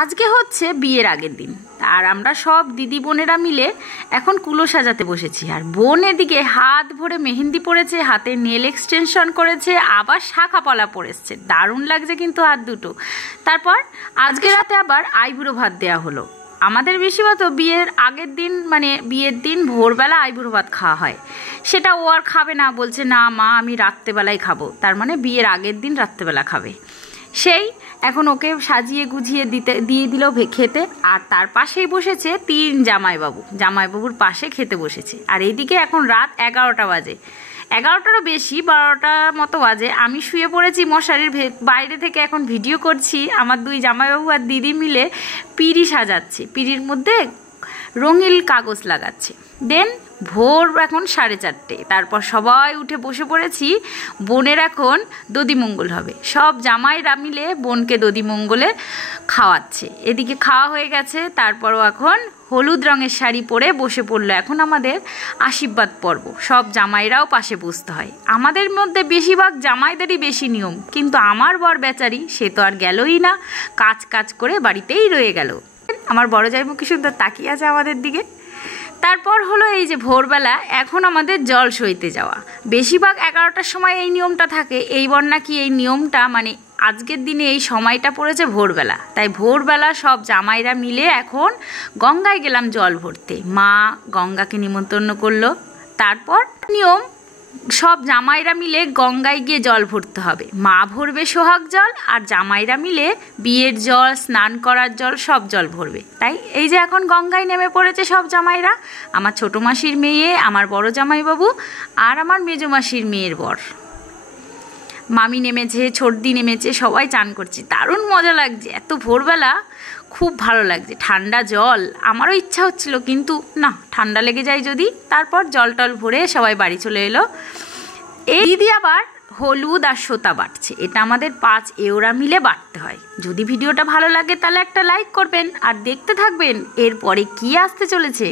আজকে হচ্ছে বিয়ের আগের দিন, আর আমরা সব দিদি বোনেরা মিলে এখন কুলো সাজাতে বসেছি। আর বোন এদিকে হাত ভরে মেহেন্দি পরেছে, হাতে নেল এক্সটেনশন করেছে, আবার শাখা পলা পরেছে, দারুণ লাগছে কিন্তু হাত দুটো। তারপর আজকে রাতে আবার আইবুড়ো ভাত দেওয়া হলো। আমাদের বেশিরভাগ বিয়ের আগের দিন, মানে বিয়ের দিন ভোরবেলা আইবুড়ো ভাত খাওয়া হয়। সেটা ও আর খাবে না, বলছে না মা আমি রাত্রেবেলায় খাবো, তার মানে বিয়ের আগের দিন রাত্রেবেলা খাবে। সেই এখন ওকে সাজিয়ে গুছিয়ে দিয়ে দিল খেতে। আর তার পাশেই বসেছে 3 জামাইবাবু, জামাইবাবুর পাশে খেতে বসেছে। আর এইদিকে এখন রাত 11টা বাজে, 11টারও বেশি, 12টা মতো বাজে। আমি শুয়ে পড়েছি মশারির বাইরে থেকে এখন ভিডিও করছি। আমার 2 জামাইবাবু আর দিদি মিলে পিঁড়ি সাজাচ্ছে, পিঁড়ির মধ্যে রঙিন কাগজ লাগাচ্ছে। দেন ভোর এখন 4:30। তারপর সবাই উঠে বসে পড়েছি। বোনের এখন দধিমঙ্গল হবে, সব জামাইরা মিলে বোনকে দধিমঙ্গলে খাওয়াচ্ছে। এদিকে খাওয়া হয়ে গেছে, তারপরও এখন হলুদ রঙের শাড়ি পরে বসে পড়লো এখন আমাদের আশীর্বাদ পর্ব। সব জামাইরাও পাশে বসতে হয়। আমাদের মধ্যে বেশিরভাগ জামাইদেরই বেশি নিয়ম, কিন্তু আমার বর বেচারি সে তো আর গেলই না, কাজ করে বাড়িতেই রয়ে গেল। আমার বড় জামাইবাবু কি সুন্দর তাকিয়ে আছে আমাদের দিকে। তারপর হলো এই যে ভোরবেলা এখন আমাদের জল সইতে যাওয়া। বেশিরভাগ 11টার সময় এই নিয়মটা থাকে। এইবার নাকি এই নিয়মটা মানে আজকের দিনে এই সময়টা পড়েছে ভোরবেলা, তাই ভোরবেলা সব জামাইরা মিলে এখন গঙ্গায় গেলাম জল ভরতে। মা গঙ্গাকে নিমন্ত্রণ করলো। তারপর নিয়ম সব জামাইরা মিলে গঙ্গায় গিয়ে জল ভরতে হবে। মা ভরবে সোহাগ জল, আর জামাইরা মিলে বিয়ের জল, স্নান করার জল, সব জল ভরবে। তাই এই যে এখন গঙ্গায় নেমে পড়েছে সব জামাইরা। আমার ছোটো মাসির মেয়ে, আমার বড় জামাইবাবু, আর আমার মেজো মাসির মেয়ের বর। মামি নেমেছে, ছোটদি নেমেছে, সবাই চান করছে। দারুণ মজা লাগছে, এত ভোরবেলা খুব ভালো লাগছে। ঠান্ডা জল, আমারও ইচ্ছা হচ্ছিল, কিন্তু না, ঠান্ডা লেগে যায় যদি। তারপর জল টল ভরে সবাই বাড়ি চলে এলো। এই দিদি আবার হলুদ আর সোতা বাটছে, এটা আমাদের 5 এওরা মিলে বাটতে হয়। যদি ভিডিওটা ভালো লাগে তাহলে একটা লাইক করবেন আর দেখতে থাকবেন এরপরে কি আসতে চলেছে।